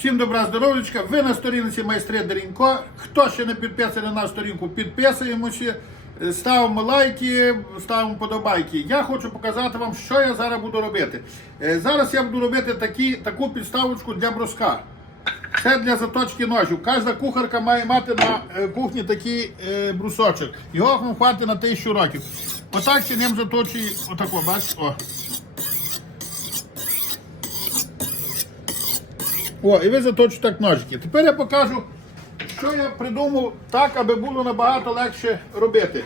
Всім добра здоров'ячка. Ви на сторінці майстри Дерінько. Хто ще не підписаний на сторінку, підписуємося, е, ставимо лайки, ставимо подобайки. Я хочу показати вам, що я зараз буду робити. Е, Зараз я буду робити такі, таку підставочку для бруска. Це для заточки ножів. Кожна кухарка має мати на е, кухні такий брусочок. Його хватить на тисячу років. Отак ще ним заточує, отако, бачиш? О. О, і ви заточите так ножики. Тепер я покажу, що я придумав так, аби було набагато легше робити.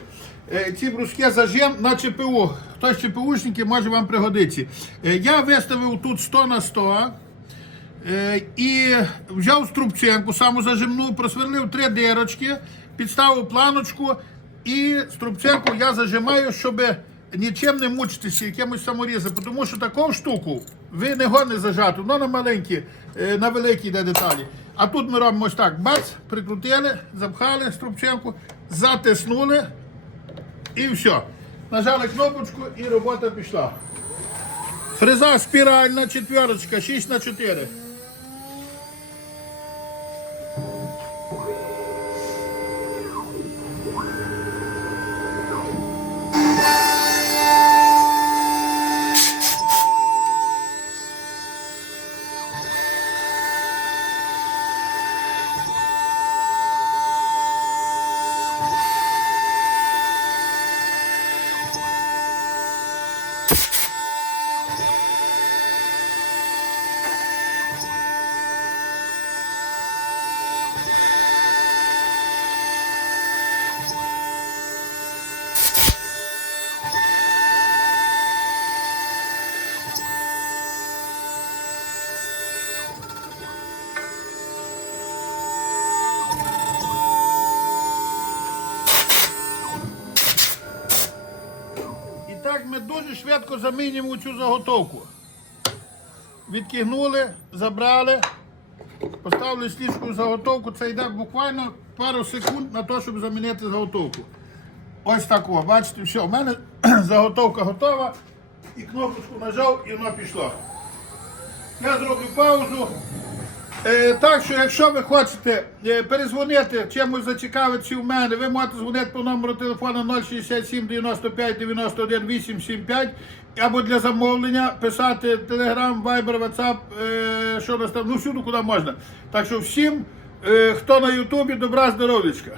Е, Ці бруски зажим на ЧПУ. Хтось ЧПУшники може вам пригодитися. Е, Я виставив тут 100 на 100. Е, І взяв струбцинку, саму зажимну, просверлив три дирочки, підставив планочку і струбцинку я зажимаю, щоб нічим не мучитися, якимось саморізом. Тому що таку штуку ви не гони зажати, воно на маленькі, е, на великі йде деталі. А тут ми робимо ось так: бац, прикрутили, запхали струбцинку, затиснули і все. Нажали кнопочку і робота пішла. Фреза спіральна, четверочка, 6 на 4. Так ми дуже швидко замінюємо цю заготовку. Відкигнули, забрали, поставили слідчу заготовку. Це йде буквально пару секунд на те, щоб замінити заготовку. Ось так, бачите, все, у мене заготовка готова. І кнопочку нажав і воно пішло. Я зроблю паузу. Е, так що, якщо ви хочете е, перезвонити, чимось зацікавитися в мене, ви можете дзвонити по номеру телефону 067 95 91 875 або для замовлення писати Telegram, Viber, WhatsApp, е, що нас там, ну всюди, куди можна. Так що всім, хто на Ютубі, добра здоров'ячка.